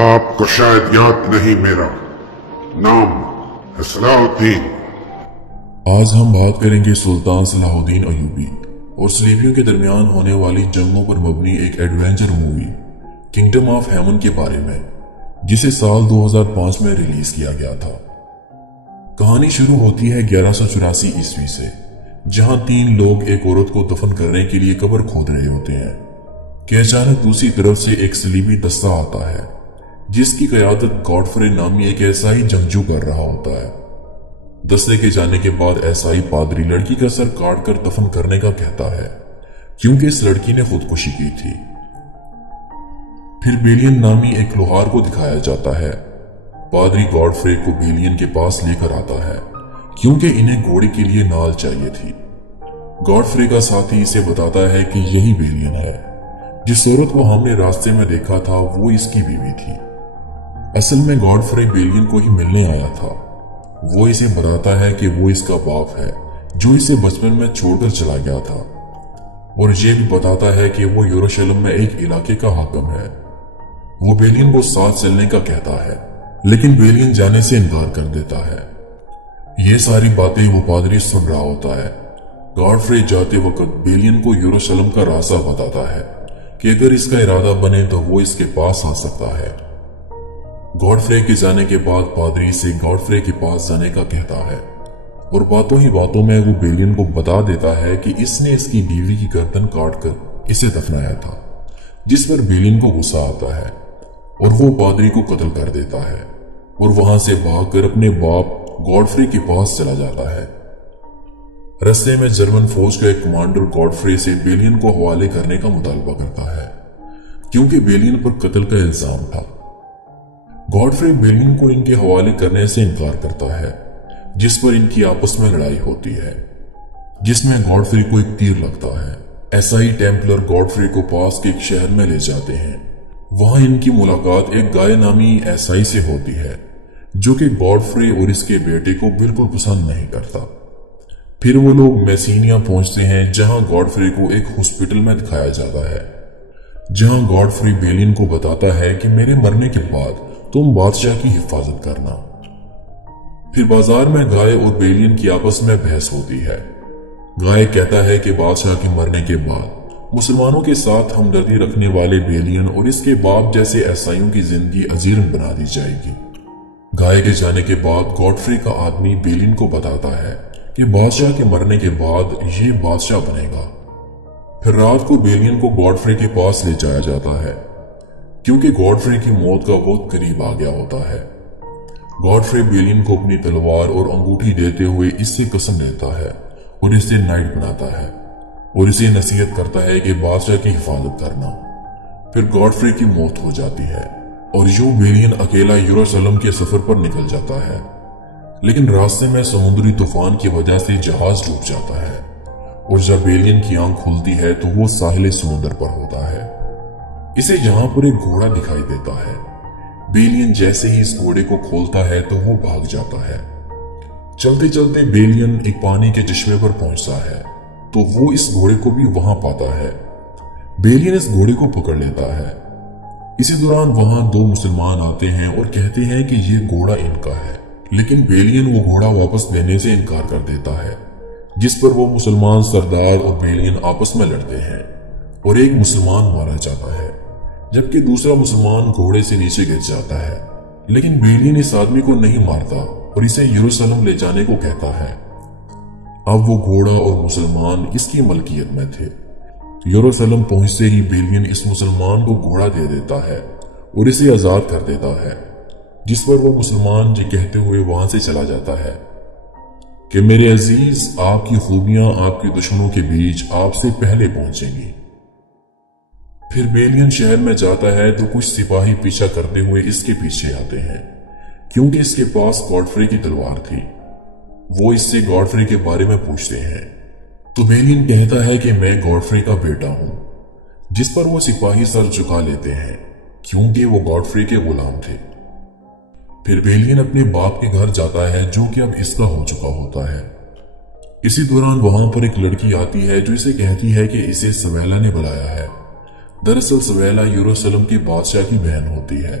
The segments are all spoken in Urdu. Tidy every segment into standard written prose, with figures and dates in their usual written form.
آپ کو شاید یاد نہیں، میرا نام ہے صلاح الدین۔ آج ہم بات کریں گے سلطان صلاح الدین ایوبی اور صلیبیوں کے درمیان ہونے والی جنگوں پر مبنی ایک adventure movie kingdom of human کے بارے میں، جسے سال 2005 میں ریلیز کیا گیا تھا۔ کہانی شروع ہوتی ہے 1184 عیسوی سے، جہاں 3 لوگ ایک عورت کو دفن کرنے کے لیے قبر کھود رہے ہوتے ہیں کہ اچانک دوسری طرف سے ایک صلیبی دستہ آتا ہے جس کی قیادت گاڈفرے نامی ایک عیسائی جنگجو کر رہا ہوتا ہے۔ دستے کے جانے کے بعد عیسائی پادری لڑکی کا سر کاٹ کر دفن کرنے کا کہتا ہے کیونکہ اس لڑکی نے خودکشی کی تھی۔ پھر بیلین نامی ایک لوہار کو دکھایا جاتا ہے۔ پادری گاڈفرے کو بیلین کے پاس لے کر آتا ہے کیونکہ انہیں گھوڑے کے لیے نال چاہیے تھی۔ گاڈفرے کا ساتھی اسے بتاتا ہے کہ یہی بیلین ہے، جس عورت کو ہم نے راستے میں دیکھا تھا وہ اس کی بیوی تھی۔ اصل میں گاڈفرے بیلین کو ہی ملنے آیا تھا۔ وہ اسے بتاتا ہے کہ وہ اس کا باپ ہے جو اسے بچپن میں چھوڑ کر چلا گیا تھا، اور یہ بھی بتاتا ہے کہ وہ یروشلم میں ایک علاقے کا حاکم ہے۔ وہ بیلین کو ساتھ چلنے کا کہتا ہے لیکن بیلین جانے سے انکار کر دیتا ہے۔ یہ ساری باتیں وہ پادری سن رہا ہوتا ہے۔ گاڈفرے جاتے وقت بیلین کو یروشلم کا راستہ بتاتا ہے کہ اگر اس کا ارادہ بنے تو وہ اس کے پاس آ سکتا ہے۔ گاڈفرے کے جانے کے بعد پادری سے گاڈفرے کے پاس جانے کا کہتا ہے، اور باتوں ہی باتوں میں وہ بیلین کو بتا دیتا ہے کہ اس نے اس کی بیوی کی گردن کاٹ کر اسے دفنایا تھا، جس پر بیلین کو غصہ آتا ہے اور وہ پادری کو قتل کر دیتا ہے اور وہاں سے بھاگ کر اپنے باپ گاڈفرے کے پاس چلا جاتا ہے۔ رستے میں جرمن فوج کا ایک کمانڈر گاڈفرے سے بیلین کو حوالے کرنے کا مطالبہ کرتا ہے کیونکہ بیلین پر قتل کا الزام تھا۔ گاڈفرے بیلین کو ان کے حوالے کرنے سے انکار کرتا ہے، جس پر ان کی آپس میں لڑائی ہوتی ہے، جس میں گاڈفرے کو ایک تیر لگتا ہے۔ عیسائی ٹیمپلر گاڈفرے کو پاس کے ایک شہر میں لے جاتے ہیں۔ وہاں ان کی ملاقات ایک گائے نامی عیسائی سے ہوتی ہے جو کہ گاڈفرے اور اس کے بیٹے کو بالکل پسند نہیں کرتا۔ پھر وہ لوگ میسینیا پہنچتے ہیں جہاں گاڈفرے کو ایک ہاسپٹل میں دکھایا جاتا ہے، جہاں گاڈفرے بیلین کو بتاتا ہے کہ میرے مرنے کے بعد تم بادشاہ کی حفاظت کرنا۔ پھر بازار میں گائے اور بیلین کی آپس میں بحث ہوتی ہے۔ گائے کہتا ہے کہ بادشاہ کے مرنے کے بعد مسلمانوں کے ساتھ ہمدردی رکھنے والے بیلین اور اس کے باپ جیسے عیسائیوں کی زندگی اجرم بنا دی جائے گی۔ گائے کے جانے کے بعد گاڈفرے کا آدمی بیلین کو بتاتا ہے کہ بادشاہ کے مرنے کے بعد یہ بادشاہ بنے گا۔ پھر رات کو بیلین کو گاڈفرے کے پاس لے جایا جاتا ہے کیونکہ گاڈفرے کی موت کا وقت قریب آ گیا ہوتا ہے۔ گاڈفرے بیلین کو اپنی تلوار اور انگوٹھی دیتے ہوئے اس سے قسم لیتا ہے اور اس سے نائٹ بناتا ہے اور اسے نصیحت کرتا ہے کہ بادشاہ کی حفاظت کرنا۔ پھر گاڈفرے کی موت ہو جاتی ہے اور یوں بیلین اکیلا یروشلم کے سفر پر نکل جاتا ہے، لیکن راستے میں سمندری طوفان کی وجہ سے جہاز ڈوب جاتا ہے، اور جب بیلین کی آنکھ کھلتی ہے تو وہ ساحل سمندر پر ہوتا ہے۔ اسے یہاں پر ایک گھوڑا دکھائی دیتا ہے۔ بیلین جیسے ہی اس گھوڑے کو کھولتا ہے تو وہ بھاگ جاتا ہے۔ چلتے چلتے بیلین ایک پانی کے چشمے پر پہنچتا ہے تو وہ اس گھوڑے کو بھی وہاں پاتا ہے۔ بیلین اس گھوڑے کو پکڑ لیتا ہے۔ اسی دوران وہاں 2 مسلمان آتے ہیں اور کہتے ہیں کہ یہ گھوڑا ان کا ہے، لیکن بیلین وہ گھوڑا واپس لینے سے انکار کر دیتا ہے، جس پر وہ مسلمان سردار اور بیلین آپس میں لڑتے ہیں اور ایک مسلمان مارا جاتا ہے جبکہ دوسرا مسلمان گھوڑے سے نیچے گر جاتا ہے، لیکن بیلین اس آدمی کو نہیں مارتا اور اسے یروشلم لے جانے کو کہتا ہے۔ اب وہ گھوڑا اور مسلمان اس کی ملکیت میں تھے۔ یروشلم پہنچتے ہی بیلین اس مسلمان کو گھوڑا دے دیتا ہے اور اسے آزاد کر دیتا ہے، جس پر وہ مسلمان یہ کہتے ہوئے وہاں سے چلا جاتا ہے کہ میرے عزیز، آپ کی خوبیاں آپ کے دشمنوں کے بیچ آپ سے پہلے پہنچیں گی۔ پھر بیلین شہر میں جاتا ہے تو کچھ سپاہی پیچھا کرتے ہوئے اس کے پیچھے آتے ہیں کیونکہ اس کے پاس گاڈفرے کی تلوار تھی۔ وہ اس سے گاڈفرے کے بارے میں پوچھتے ہیں تو بیلین کہتا ہے کہ میں گاڈفرے کا بیٹا ہوں، جس پر وہ سپاہی سر جھکا لیتے ہیں کیونکہ وہ گاڈفرے کے غلام تھے۔ پھر بیلین اپنے باپ کے گھر جاتا ہے جو کہ اب اس کا ہو چکا ہوتا ہے۔ اسی دوران وہاں پر ایک لڑکی آتی ہے جو اسے کہتی ہے کہ اسے سویلا نے بلایا ہے۔ دراصل سویلا یروشلم کے بادشاہ کی بہن ہوتی ہے۔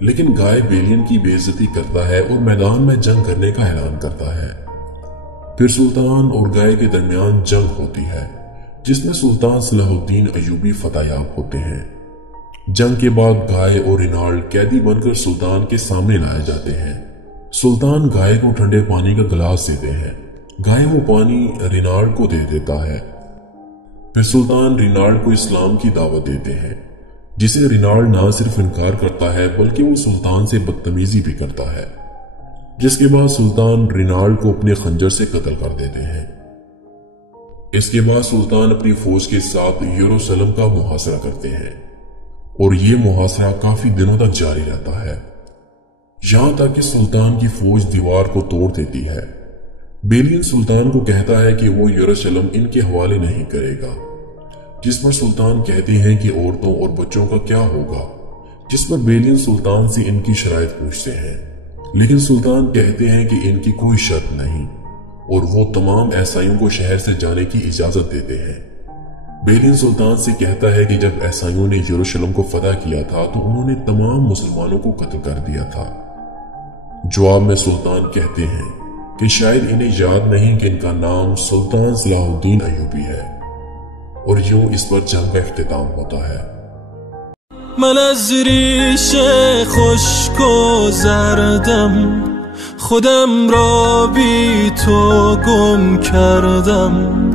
لیکن گائے بیلین کی بے عزتی کرتا ہے اور میدان میں جنگ کرنے کا اعلان کرتا ہے۔ پھر سلطان اور گائے کے درمیان جنگ ہوتی ہے جس میں سلطان صلاح الدین ایوبی فتح یاب ہوتے ہیں۔ جنگ کے بعد گائے اور رینالڈ قیدی بن کر سلطان کے سامنے لائے جاتے ہیں۔ سلطان گائے کو ٹھنڈے پانی کا گلاس دیتے ہیں۔ گائے وہ پانی رینالڈ کو دے دیتا ہے۔ پھر سلطان رینالڈ کو اسلام کی دعوت دیتے ہیں، جسے رینالڈ نہ صرف انکار کرتا ہے بلکہ وہ سلطان سے بدتمیزی بھی کرتا ہے، جس کے بعد سلطان رینالڈ کو اپنے خنجر سے قتل کر دیتے ہیں۔ اس کے بعد سلطان اپنی فوج کے ساتھ یروشلم کا محاصرہ کرتے ہیں اور یہ محاصرہ کافی دنوں تک جاری رہتا ہے، یہاں تک کہ سلطان کی فوج دیوار کو توڑ دیتی ہے۔ بیلین سلطان کو کہتا ہے کہ وہ یروشلم ان کے حوالے نہیں کرے گا، جس پر سلطان کہتے ہیں کہ عورتوں اور بچوں کا کیا ہوگا، جس پر بیلین سلطان سے ان کی شرائط پوچھتے ہیں، لیکن سلطان کہتے ہیں کہ ان کی کوئی شرط نہیں اور وہ تمام عیسائیوں کو شہر سے جانے کی اجازت دیتے ہیں۔ بیلین سلطان سے کہتا ہے کہ جب عیسائیوں نے یروشلم کو فتح کیا تھا تو انہوں نے تمام مسلمانوں کو قتل کر دیا تھا۔ جواب میں سلطان کہتے ہیں کہ شاید انہیں یاد نہیں کہ ان کا نام سلطان صلاح الدین ایوبی ہے، اور یوں اس پر جنگ کا اختتام ہوتا ہے۔ من از ریش خشک و زردم خودم را بی تو گم کردم